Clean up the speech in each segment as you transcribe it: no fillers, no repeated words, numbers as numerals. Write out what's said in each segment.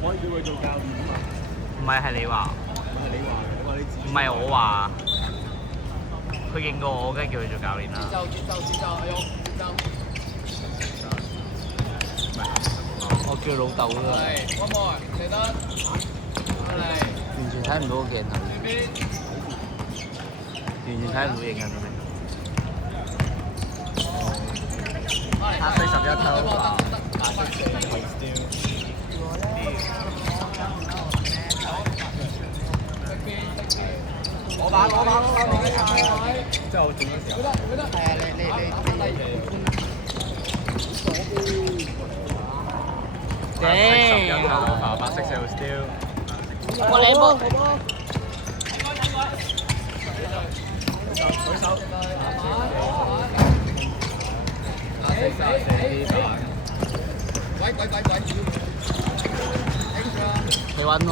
可以叫佢做教練啊嘛。唔係係你話，係你話，你話你自唔係我話。佢勁過我，梗係叫佢做教練啦。我叫老豆啦。完全睇唔到個鏡頭。完全睇唔到影緊咩？黑色11頭髮，白色攞把，即係我轉嘅時候。係啊，你。11頭髮，白色 sales still。我嚟波。舉手。你揾喎。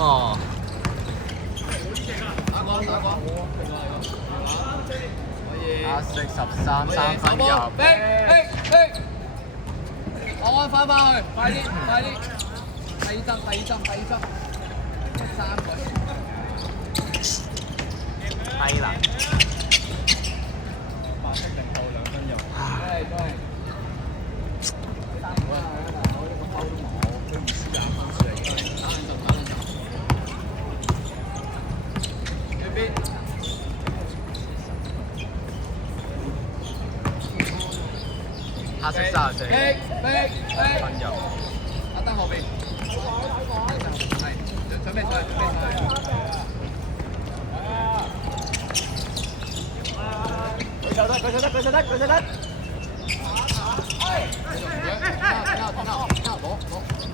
黑色13，3分入。我翻去，快啲！第二針，3個。低啦。白色定後2分入。黑色34。分入。阿登後邊。係，準備賽。舉手得。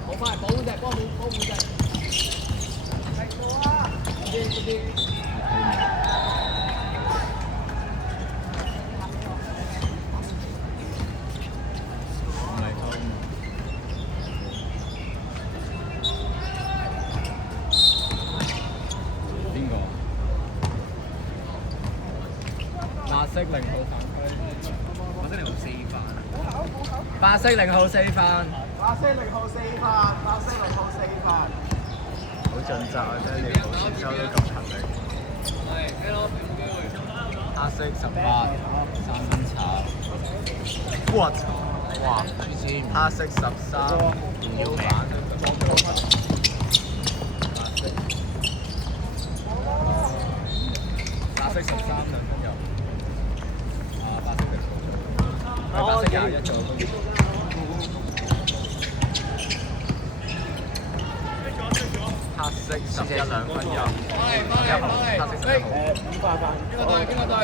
攞翻嚟保護隻，幫護隻。邊個？白色0號犯規。白色0號4犯。白色0號4犯。好盡責啊！真係連保持收都咁勤力。黑色18，3分炒。我操！哇！黑色13，唔要反。白色13，2分入。白色嘅錯。白色21做。黑色11，2分入。黑色11號。5犯。邊個隊？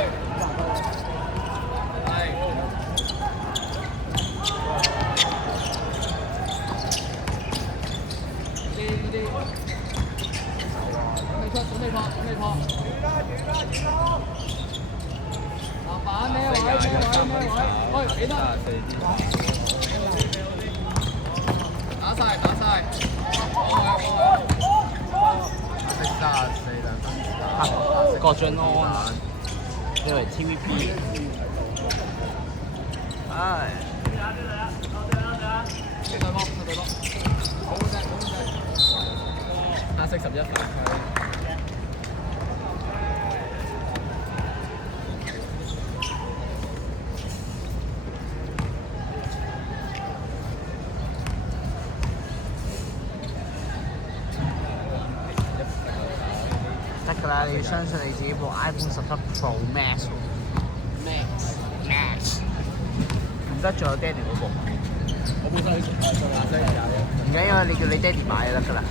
準備撲。板咩位？幾多？打晒。黑色34，2分。郭俊安，因為 TVB。唉。黑色11犯規。得㗎啦，你要相信你自己部 iPhone 17 Pro Max。唔得，仲有爹哋嗰部。我本身做顏色廿一。唔緊要，你叫你爹哋買就得㗎啦。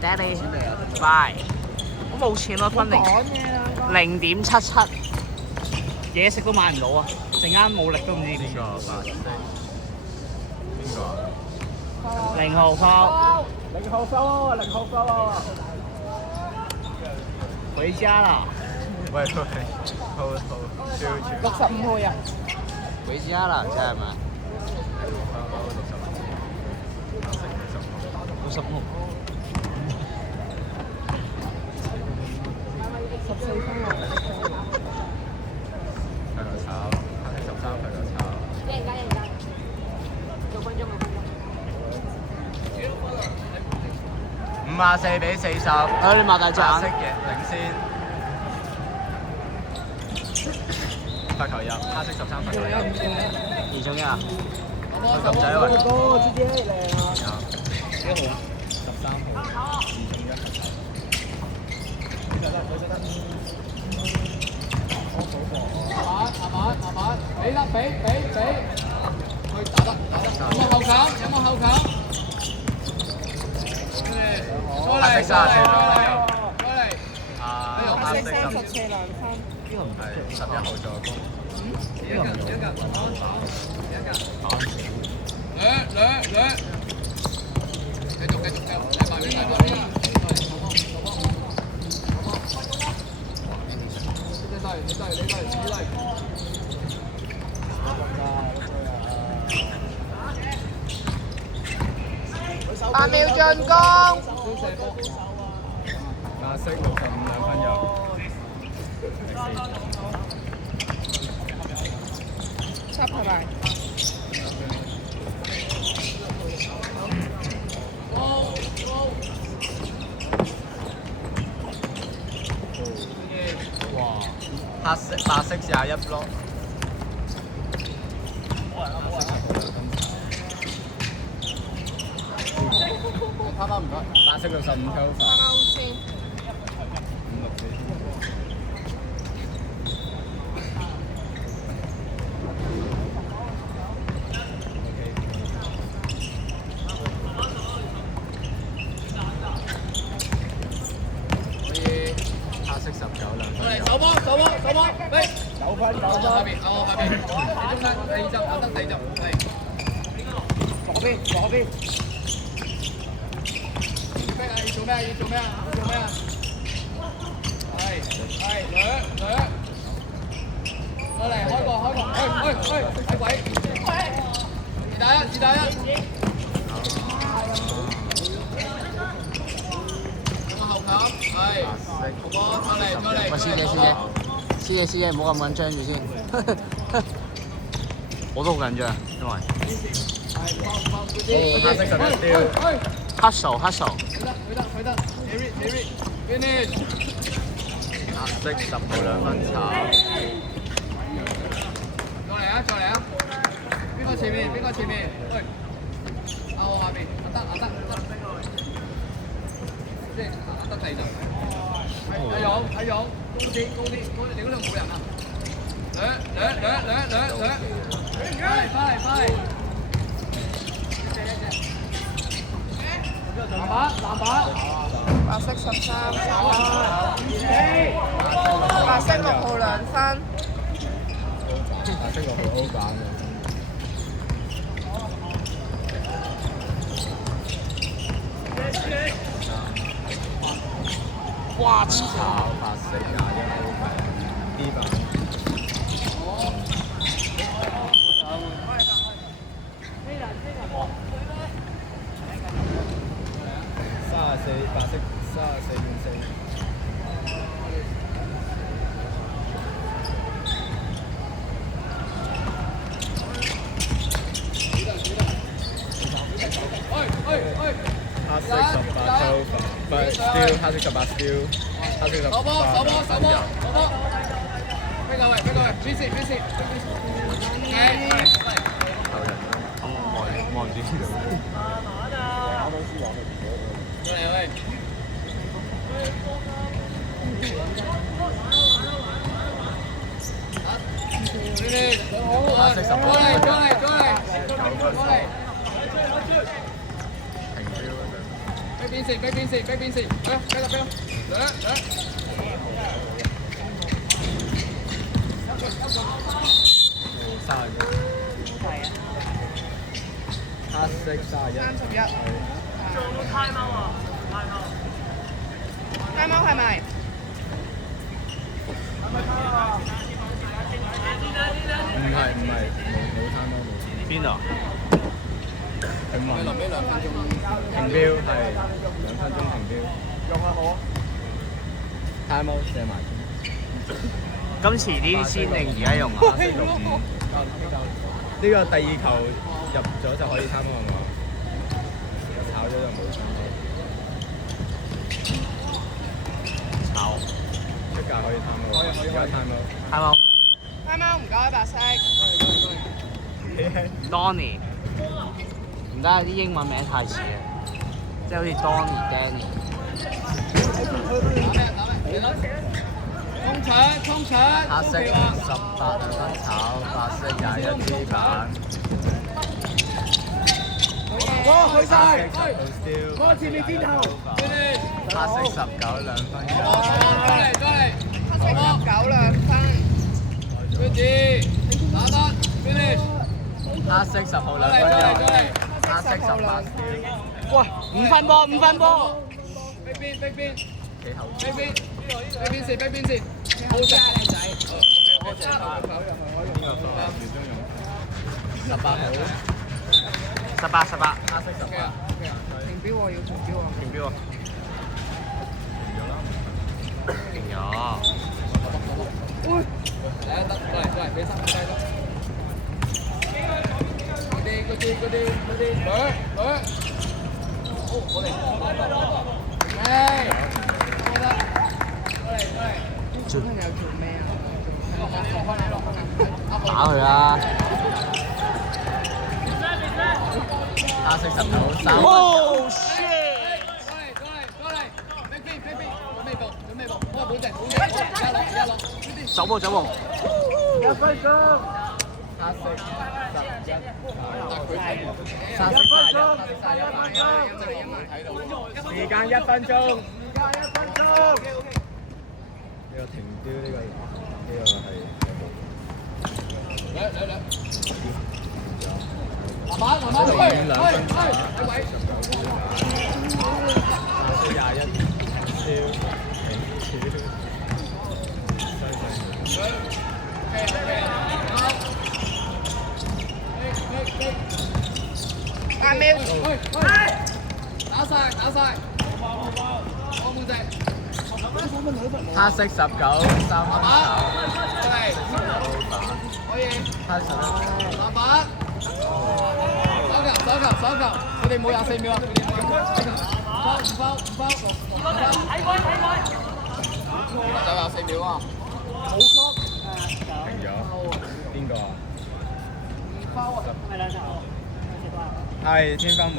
Daddy，拜。我冇錢咯，分0.77，嘢食都買唔到啊！陣間冇力都唔知點。邊個白色？邊個0號鋪。？0號收啊！回家啦。喂，好，65號人。回家啦，真係咪？60號。14分啊！佢就炒，黑色13佢就炒。6分鐘。54比40。你擘大隻白色眼。嘅領先。罰球入，黑色13罰球入。2中1啊！佢撳仔位。哥 GTA 靚啊！幾號？13號。2中1罰球。慢慢，俾啦，俾，去打得，有冇後球？黑色34兩過嚟，黑色34兩分。係11號助攻。兩，繼續，8秒進攻。白色65兩分入。7係咪？哇！白色21 block。拍翻唔該。白色65扣罰。啱啱先。 黑色19兩分。手波，飛。9分，下邊，中間第二針，得第二針，係。左邊。要做咩啊？係，兩。過嚟，開個，睇鬼。自打一。後球，係。好波，過嚟。師姐，唔好咁緊張住先。我都好緊張，因為黑色11tiêu。黑數。去得 ，Eric，finish。黑色10號兩分炒。再嚟啊！邊個前面？喂，我下邊，得。即係得第二針。阿勇，高啲，你嗰度冇人啊？兩，翻嚟。籃板。白色13白色6號2分。白色6號 O 版嘅。哇操！白色21 O 版 D 版。34白色34.4。黑色18扣罰，but still 黑色18 still，黑色18。手波，飛過去，PC，望住呢度。過嚟喂。黑色18。過嚟。飛邊線，飛啦，兩。黑色31。31。啱啱係咪？唔係，冇攤咯，冇。邊度？停運。臨尾2分鐘。停標係2分鐘停標。用下我。time out 寫埋先。咁遲啲先定而家用啊？白色65。呢個第2球入咗就可以time out係嘛？炒咗就冇time out。係冇啱啱唔該白色。 Donny， 唔得，啲英文名太似啊，即係好似 Donny、Danny。衝搶衝搶！黑色18兩分炒，白色21支板。哇！去晒！燒。我前面箭頭。黑色19兩分過嚟過嚟。黑色19兩分。跟住打得 finish。黑色10號兩分黑色18喂，5分波，5分波。逼邊逼邊幾後逼邊逼邊線逼邊線。好正靚仔。18號。 18，黑色18。停標喎，要停標喎。停標啊！停咗。嚟得過嚟俾心低咯。嗰啲，好，我哋，小朋友做咩啊？打佢啊！黑色19 3。Oh shit！ 過嚟，逼邊，準備步，保證，一落，走步。1分鐘。黑色11。黑色41。時間1分鐘。呢個停標呢個係。慢慢，2分鐘。阿喵，打晒，我冇正。黑色19 3分炒。可以。黑色11。籃板。手球，佢哋冇24秒啊！唔包。就24秒啊！冇曲。停咗。邊個啊？係天分滿。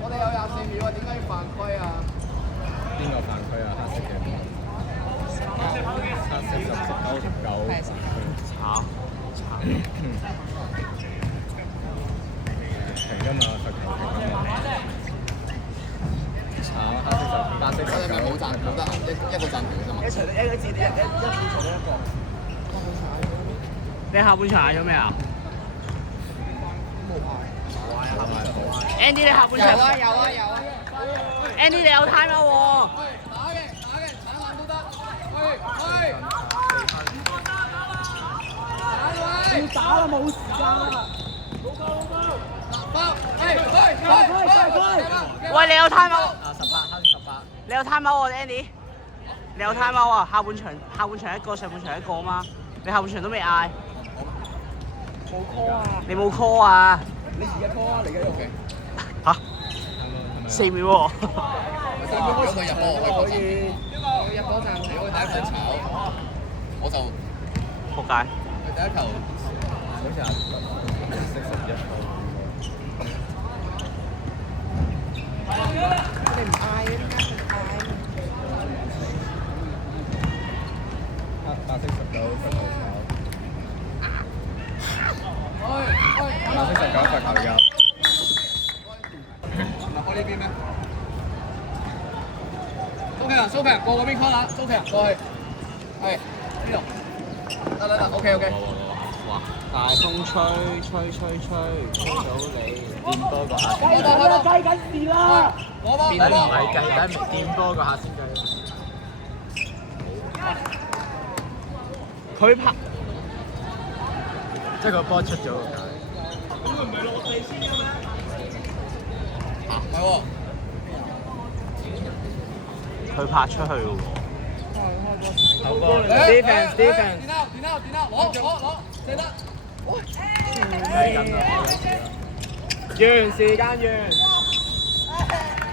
我哋有24秒啊，點解要犯規啊？邊個犯規啊？黑色嘅。黑色19 19。炒。停㗎嘛，罰球停㗎嘛。黑色10白色我哋咪冇暫停得，一個暫停啫嘛。你下半場嗌咗咩啊？Andy 你下半場有啊。Andy 你有 time 喎。打嘅，打爛都得。去。要打啦，冇時間啦。喂，你有 time 18黑色18。你有 time 喎 Andy，你有 time 啊？下半場一個，上半場一個啊嘛。你下半場都未嗌。冇 call 啊！你冇 call 啊？你而家 call 啊，你而家 OK。嚇？4秒喎。 4秒開始入波，我可以。入波站。如果佢第一球炒，我就仆街。佢第一球。好似黑色11號。我哋唔嗌嘅，點解唔嗌？白色19罰球炒。白色19罰球入。唔係開呢邊咩？蘇平過嗰邊 call 啦，蘇平過去。係呢度。得，OK。哇！大風吹到你。掂波個下先計。計緊事啦！我幫。唔係計，梗係掂波個下先計。佢拍，即係個波出咗個界。唔係喎。佢拍出去嘅喎。後波。Defense。電腦，攞，射得。完時間完。